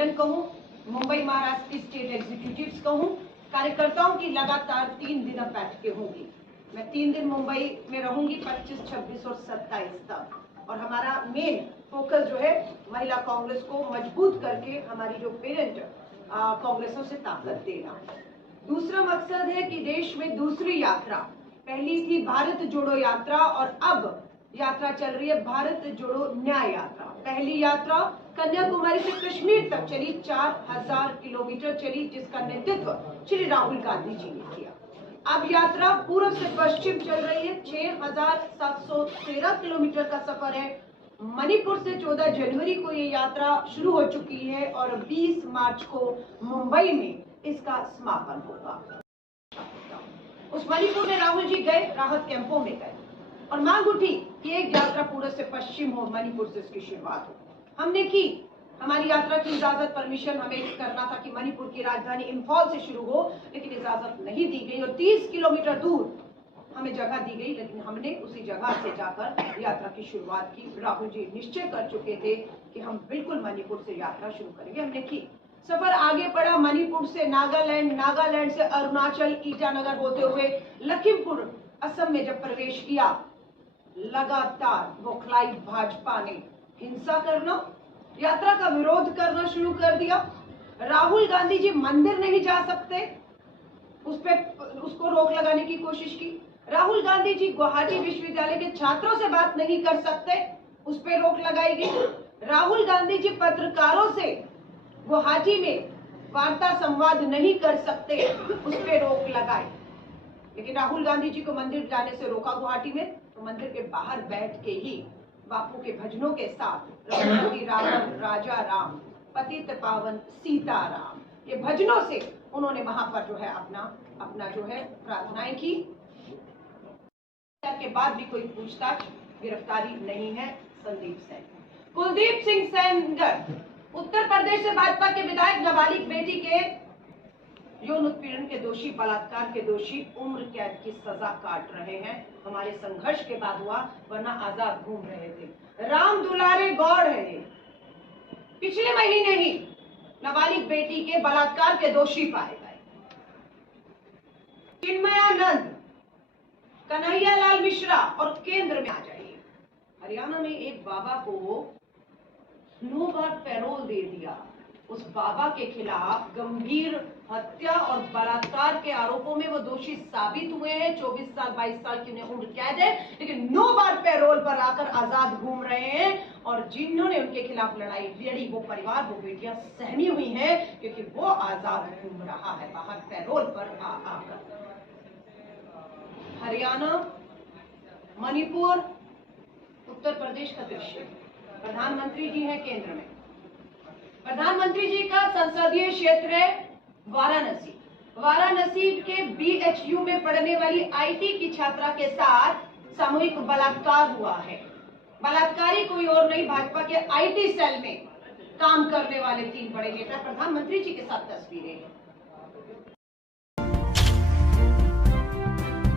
सम्मेलन कहूँ, मुंबई महाराष्ट्र की स्टेट एग्जीक्यूटिव्स कहूँ, कार्यकर्ताओं की लगातार 3 दिन बैठकें होंगी। मैं 3 दिन मुंबई में रहूंगी, 25, 26 और 27 तक। और हमारा मेन फोकस जो है महिला कांग्रेस को मजबूत करके हमारी जो पेरेंट कांग्रेसों से ताकत देना। दूसरा मकसद है कि देश में दूसरी यात्रा, पहली थी भारत जोड़ो यात्रा और अब यात्रा चल रही है भारत जोड़ो न्याय यात्रा। पहली यात्रा कन्याकुमारी से कश्मीर तक चली, 4000 किलोमीटर चली, जिसका नेतृत्व श्री राहुल गांधी जी ने किया। अब यात्रा पूर्व से पश्चिम चल रही है, 6713 किलोमीटर का सफर है। मणिपुर से 14 जनवरी को ये यात्रा शुरू हो चुकी है और 20 मार्च को मुंबई में इसका समापन होगा। उस मणिपुर में राहुल जी गए, राहत कैंपों में गए और मांग उठी कि एक यात्रा पूर्व से पश्चिम हो, मणिपुर से इसकी शुरुआत हो। हमने की। हमारी यात्रा की इजाजत, परमिशन हमें करना था कि मणिपुर की राजधानी इंफॉल से शुरू हो, लेकिन इजाजत नहीं दी गई और 30 किलोमीटर दूर हमें जगह दी गई, लेकिन हमने उसी जगह से जाकर यात्रा की शुरुआत की। राहुल जी निश्चय कर चुके थे कि हम बिल्कुल मणिपुर से यात्रा शुरू करेंगे। हमने की। सफर आगे बढ़ा, मणिपुर से नागालैंड, नागालैंड से अरुणाचल, ईटानगर होते हुए लखीमपुर असम में जब प्रवेश किया, लगातार बौखलाई भाजपा ने हिंसा करना, यात्रा का विरोध करना शुरू कर दिया। राहुल गांधी जी मंदिर नहीं जा सकते, उसको रोक लगाने की कोशिश की। राहुल गांधी जी गुवाहाटी विश्वविद्यालय के छात्रों से बात नहीं कर सकते, उस पर रोक लगाई गई। राहुल गांधी जी पत्रकारों से गुवाहाटी में वार्ता संवाद नहीं कर सकते, उस पर रोक लगाई। लेकिन राहुल गांधी जी को मंदिर जाने से रोका गुवाहाटी में, तो मंदिर के बाहर बैठ के ही बापू के भजनों के साथ रघुपति राघव राजा राम, पतित पावन सीताराम, ये भजनों से उन्होंने वहां पर जो है अपना जो है प्रार्थनाएं की। के बाद भी कोई पूछताछ, गिरफ्तारी नहीं है संदीप सेन। कुलदीप सिंह सेंगर उत्तर प्रदेश से भाजपा के विधायक नाबालिग बेटी के यौन उत्पीड़न के दोषी, बलात्कार के दोषी उम्र कैद की सजा काट रहे हैं। हमारे संघर्ष के बाद हुआ, वरना आजाद घूम रहे थे। राम दुलारे गौड़ है, पिछले महीने ही नाबालिग बेटी के बलात्कार के दोषी पाए गए। चिन्मयानंद, कन्हैयालाल मिश्रा और केंद्र में आ जाइए। हरियाणा में एक बाबा को 9 बार पैरोल दे दिया। उस बाबा के खिलाफ गंभीर हत्या और बलात्कार के आरोपों में वो दोषी साबित हुए हैं। 24 साल 22 साल की उन्हें उम्र कैद है, लेकिन 9 बार पैरोल पर आकर आजाद घूम रहे हैं। और जिन्होंने उनके खिलाफ लड़ाई लड़ी, वो परिवार, वो बेटियां सहमी हुई हैं, क्योंकि वो आजाद घूम रहा है बाहर पैरोल पर आकर। हरियाणा, मणिपुर, उत्तर प्रदेश का दृश्य। प्रधानमंत्री जी हैं केंद्र में। प्रधानमंत्री जी का संसदीय क्षेत्र है वाराणसी। वाराणसी के BHU में पढ़ने वाली IT की छात्रा के साथ सामूहिक बलात्कार हुआ है। बलात्कारी कोई और नहीं, भाजपा के IT सेल में काम करने वाले 3 बड़े नेता। प्रधानमंत्री जी के साथ तस्वीरें हैं।